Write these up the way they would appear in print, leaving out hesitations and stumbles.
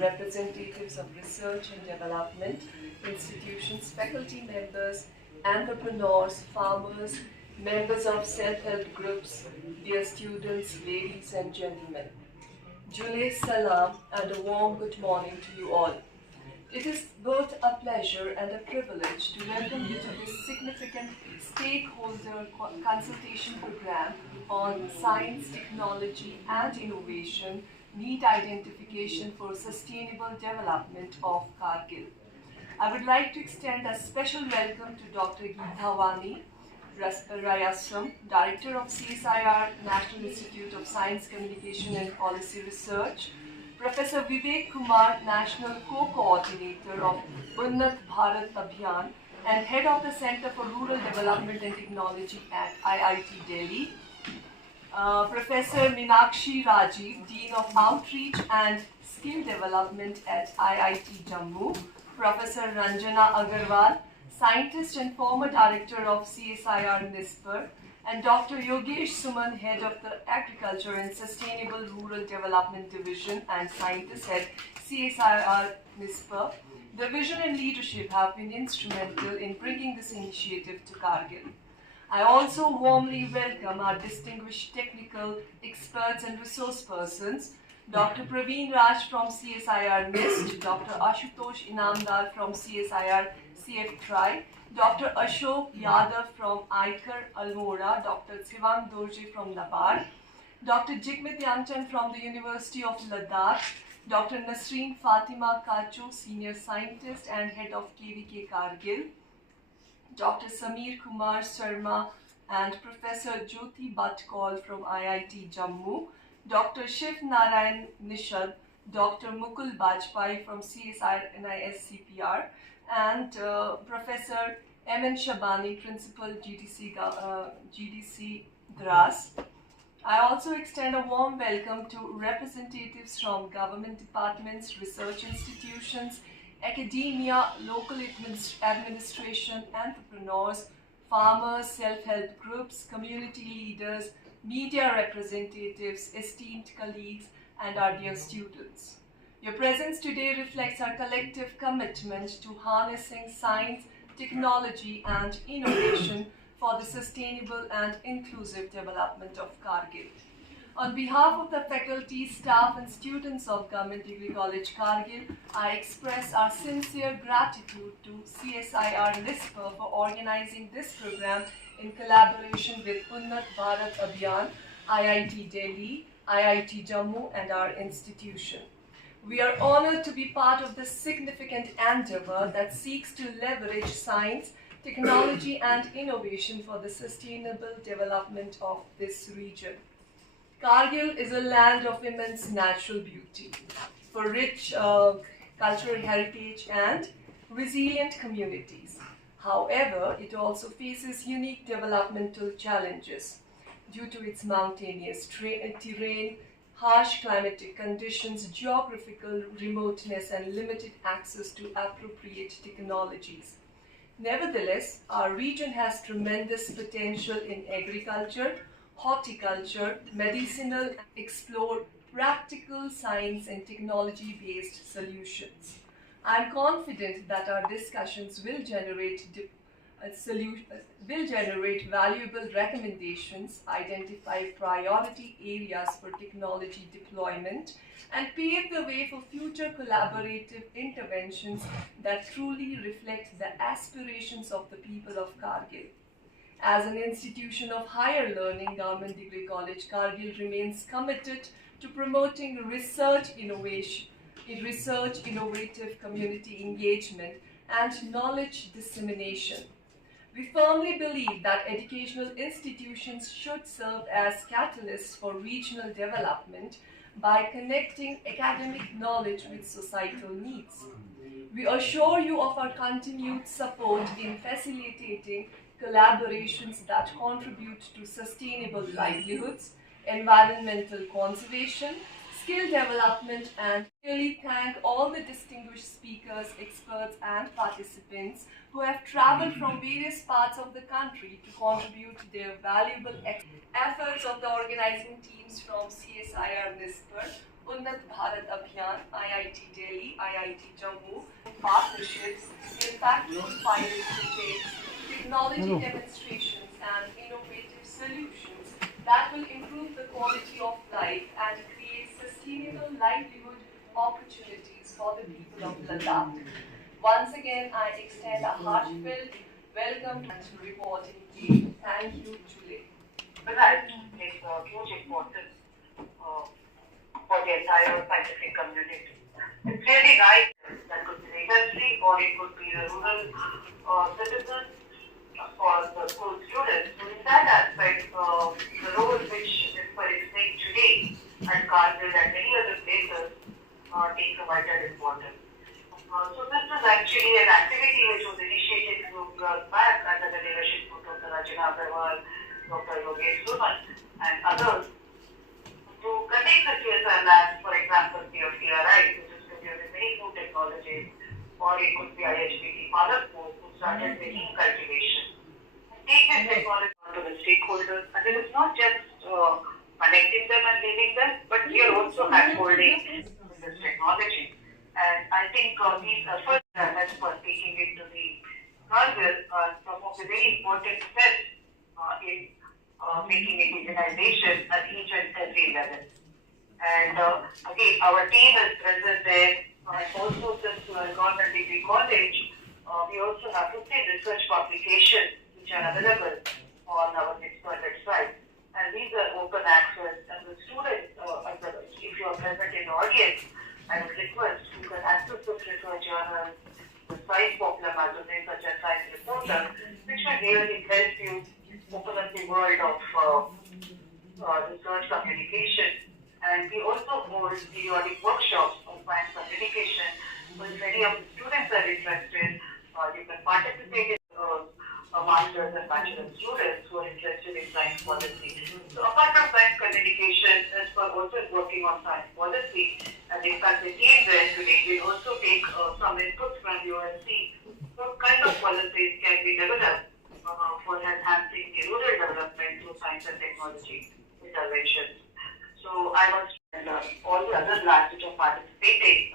representatives of research and development, institutions, faculty members, entrepreneurs, farmers, members of self-help groups, dear students, ladies and gentlemen. Julay Salam and a warm good morning to you all. It is both a pleasure and a privilege to welcome you to this significant stakeholder consultation program on science, technology and innovation, need identification for sustainable development of Kargil. I would like to extend a special welcome to Dr. Geetha Rayasam, Director of CSIR National Institute of Science, Communication and Policy Research, Professor Vivek Kumar, National Co-Coordinator of Unnat Bharat Abhiyan and Head of the Center for Rural Development and Technology at IIT Delhi, Professor Meenakshi Rajiv, Dean of Outreach and Skill Development at IIT Jammu, Professor Ranjana Agarwal, Scientist and former Director of CSIR NISPER, and Dr. Yogesh Suman, Head of the Agriculture and Sustainable Rural Development Division and Scientist at CSIR NISPER. The vision and leadership have been instrumental in bringing this initiative to Kargil. I also warmly welcome our distinguished technical experts and resource persons, Dr. Praveen Raj from CSIR NIST, Dr. Ashutosh Inamdar from CSIR CF-TRI, Dr. Ashok Yadav from ICAR Almora, Dr. Sivang Dorje from Nabard, Dr. Jigmit Yanchan from the University of Ladakh, Dr. Nasreen Fatima Kacho, Senior Scientist and Head of KVK Kargil, Dr. Samir Kumar Sharma and Professor Jyoti Bhatkal from IIT Jammu, Dr. Shiv Narayan Nishad, Dr. Mukul Bajpai from CSIR NISCPR, and Professor M.N. Shabani, Principal GDC Dras. I also extend a warm welcome to representatives from government departments, research institutions, academia, local administration, entrepreneurs, farmers, self-help groups, community leaders, media representatives, esteemed colleagues, and our dear students. Your presence today reflects our collective commitment to harnessing science, technology, and innovation for the sustainable and inclusive development of Kargil. On behalf of the faculty, staff, and students of Government Degree College Kargil, I express our sincere gratitude to CSIR NISPER for organizing this program in collaboration with Unnat Bharat Abhiyan, IIT Delhi, IIT Jammu, and our institution. We are honored to be part of this significant endeavor that seeks to leverage science, technology, and innovation for the sustainable development of this region. Kargil is a land of immense natural beauty, for rich cultural heritage and resilient communities. However, it also faces unique developmental challenges due to its mountainous terrain, harsh climatic conditions, geographical remoteness, and limited access to appropriate technologies. Nevertheless, our region has tremendous potential in agriculture, horticulture, medicinal, and explore practical science and technology-based solutions. I am confident that our discussions will generate valuable recommendations, identify priority areas for technology deployment, and pave the way for future collaborative interventions that truly reflect the aspirations of the people of Kargil. As an institution of higher learning, Government Degree College Kargil remains committed to promoting research innovation, innovative community engagement, and knowledge dissemination. We firmly believe that educational institutions should serve as catalysts for regional development by connecting academic knowledge with societal needs. We assure you of our continued support in facilitating collaborations that contribute to sustainable livelihoods, environmental conservation, skill development, and really thank all the distinguished speakers, experts, and participants who have traveled from various parts of the country to contribute their valuable efforts of the organizing teams from CSIR NISPER, Unnat Bharat Abhiyan, IIT Delhi, IIT Jammu, partnerships, impactful pilot projects, technology demonstrations and innovative solutions that will improve the quality of life and create sustainable livelihood opportunities for the people of Ladakh. Once again, I extend a heartfelt welcome to reporting team. Thank you, Julie. That makes a huge importance for the entire scientific community. It's really nice. That could be the industry, or it could be the rural citizens, or the school students. So in that aspect, the role which is playing today at Kargil and many other places takes a vital importance. So this is actually an activity which was initiated few years back under the leadership of Dr. Rajana Agarwal, Dr. Yogesh Suman and others to connect the CSR labs, for example, CFTRI, which is producing many food technologies, or it could be IHBT Bharatpur, who started making cultivation. Take this technology to the stakeholders, and it is not just connecting them and leaving them, but we are also handholding this technology. And I think these efforts that has for taking it to the Kargil are some of the very important steps in making indigenization at each and every level. And again, our team is present there. Also, since Government Degree College, we also have 50 research publications which are available on our expert website. And these are open access. And the students, if you are present in the audience, I would request you can access the research journals, the science popular magazines such as Science Reporter, which will really help you open up the world of research communication. And we also hold periodic workshops on science communication. So if any of the students are interested, you can participate in master's and bachelor students who are interested in science policy. So apart from science communication, as for also working on science policy, and in fact the team there today will also take some inputs from you and see what kind of policies can be developed for enhancing the rural development through science and technology interventions. So I must all the other labs which are participating,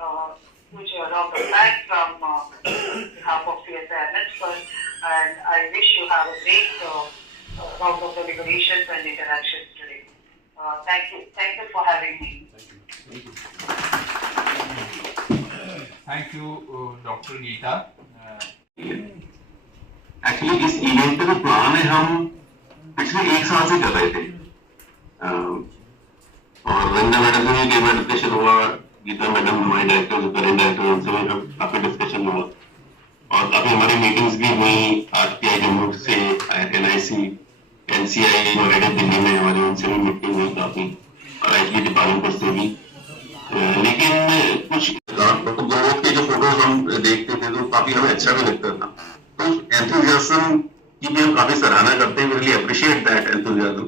which are around the flag from behalf of CSIR Network, and I wish you have a great round of deliberations and interactions today. Thank you for having me. Thank you, Dr. Geeta. Actually इस event का जो plan है हम पिछले 1 साल से कर रहे थे और रंजना मैडम से भी कई बार डिस्कशन हुआ, गीता मैडम हमारे डायरेक्टर जो करेंट डायरेक्टर उनसे भी काफी डिस्कशन हुआ और काफी हमारी मीटिंग्स भी हुई आरटीआई जम्मू से, NIC, NCI जो हेड दिल्ली में हमारी उनसे भी मीटिंग हुई काफी और IHBT पालनपुर से भी। लेकिन कुछ ग्रोथ के जो फोटोज हम देखते थे तो काफी हमें अच्छा भी लगता था, तो एंथुसियाज्म की भी हम काफी सराहना करते हैं, रियली अप्रिशिएट दैट एंथुसियाज्म।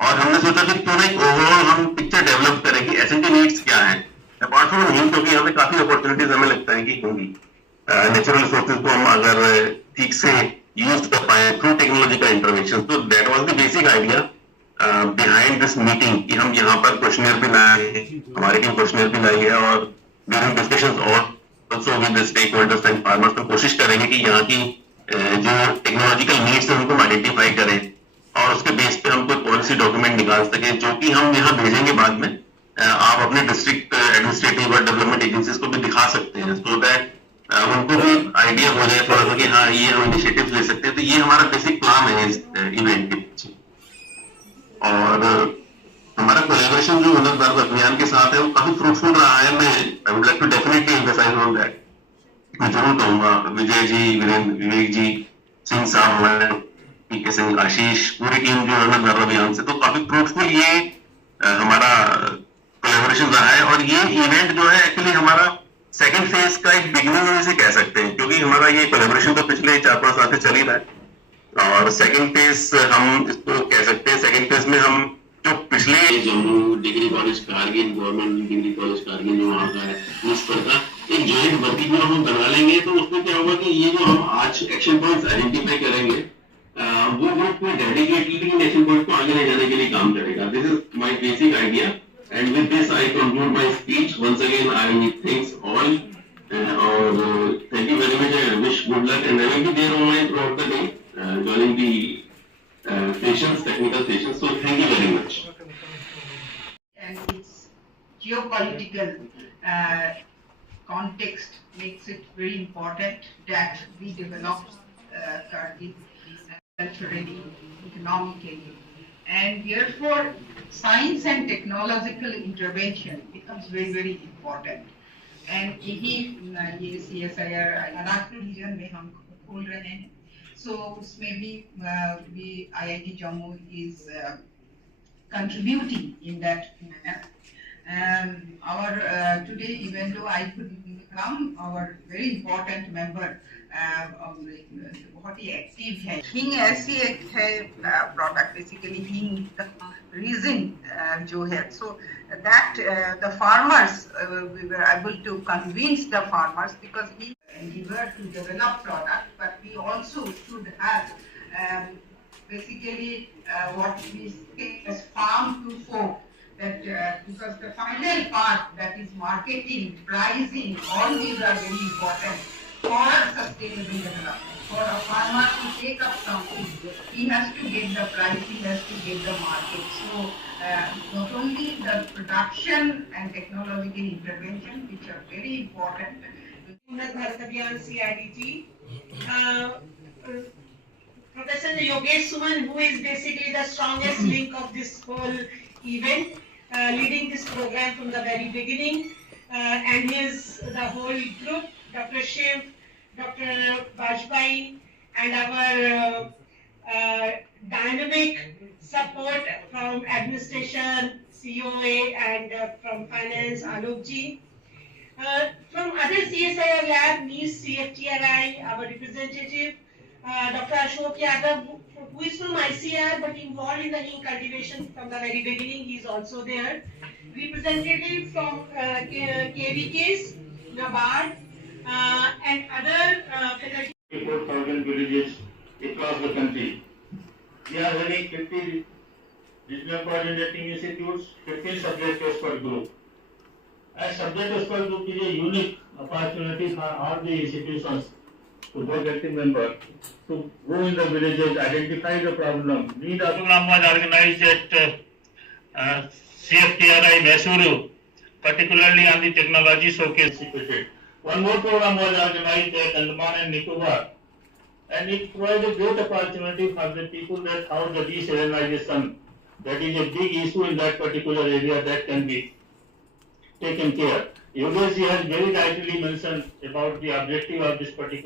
और हमने सोचा कि क्यों ना एक ओवरऑल हम पिक्चर डेवलप करें कि एसएनटी नीड्स क्या है अपार्ट फ्रॉम ह्यूमन, क्योंकि हमें काफी अपॉर्चुनिटीज हमें लगता है कि होंगी नेचुरल रिसोर्सेज को हम अगर ठीक से यूज कर पाए थ्रू टेक्नोलॉजी का इंटरवेंशन। तो that was the basic idea behind this meeting कि हम यहाँ पर क्वेश्चनर भी लाए, हमारे टीम क्वेश्चनर भी लाई है और during discussions also with the stakeholders and farmers तो कोशिश करेंगे कि यहाँ की जो टेक्नोलॉजिकल नीड्स है उनको आइडेंटिफाई करें और उसके बेस पे हम कोई पॉलिसी डॉक्यूमेंट निकाल सके जो कि हम यहाँ भेजेंगे बाद में। आप अपने डिस्ट्रिक्ट एडमिनिस्ट्रेटिव और डेवलपमेंट एजेंसीज को भी दिखा सकते हैं सो दैट उनको भी आइडिया हो जाए थोड़ा सा कि हाँ ये हम इनिशिएटिव ले सकते हैं। तो ये हमारा बेसिक प्लान है इस इवेंट के पीछे। और हमारा कोलैबोरेशन जो उन्नत भारत अभियान के साथ है वो काफी फ्रूटफुल रहा है। मैं I would like to definitely emphasize on that. मैं जरूर कहूंगा विजय जी, वीरेंद्र, विवेक जी, सिंह साहब हमारे, पीके सिंह, आशीष, पूरी टीम जो उन्नत भारत अभियान से, तो काफी फ्रूटफुल ये हमारा कोलैबोरेशन रहा है। और ये इवेंट जो है एक्चुअली हमारा सेकंड फेज का एक बिगिनिंग इसे कह सकते हैं, क्योंकि हमारा ये कोलैबोरेशन तो पिछले 4-5 साल से चल ही रहा है और सेकंड फेज हम इसको कह सकते हैं। सेकंड फेज में हम जो पिछले Jammu degree college Kargil, government degree college Kargil जो वहाँ का है उस पर का एक जॉइंट वर्किंग ग्रुप हम बना लेंगे। तो उसमें क्या होगा कि ये जो हम आज एक्शन पॉइंट्स आइडेंटिफाई करेंगे वो ग्रुप में डेडिकेटली इन एक्शन पॉइंट को आगे ले जाने के लिए काम करेगा। This is my basic idea And with this, I conclude my speech. Once again, I thanks all. Thank you very much. I wish good luck, and I will be there online throughout the day, joining the sessions, technical sessions. So thank you very much. And its geopolitical context makes it very important that we develop Kargil culturally, economically, and therefore science and technological intervention becomes very, very important. And ये CSIR Ladakh reason में हम खोल रहे हैं, so उसमें भी IIT Jammu is contributing in that manner. Our today, even though I couldn't come, our very important member बहुत ही active है. हींग ऐसी एक है प्रोडक्ट, बेसिकली हींग रीजन जो है, so that the farmers we were able to convince the farmers, because he endeavored to develop product, but we also should have basically what we say as farm to fork, that because the final part, that is marketing, pricing, all these are very important for sustainable development. For a farmer to take up something, he has to get the price, he has to get the market. So not only the production and technological intervention, which are very important. Unnat Bharat Abhiyan CIDT. Professor Yogesh Suman, who is basically the strongest link of this whole event, leading this program from the very beginning, and the whole group, Dr. Shiv, Dr. Bajpai, and our dynamic support from administration, COA, and from finance, Alok ji. From other CSIR lab, NIS, CFTRI, our representative, Dr. Ashok Yadav, who is from ICR but involved in the hing cultivation from the very beginning, he is also there. Representative from KVKs, NABARD, and other faculty. 4,000 villages across the country. We are having 50 regional coordinating institutes, 15 subject expert group. As subject expert group is a unique opportunity for all the institutions to both active members to go in the villages, identify the problem. The program was organized at CFTRI Mysuru, particularly on the technology showcase. One more program was organized at Andaman and Nicobar, and it provides a great opportunity for the people that how the desalinization, that is a big issue in that particular area, that can be taken care. Yogesh has very rightly mentioned about the objective of this particular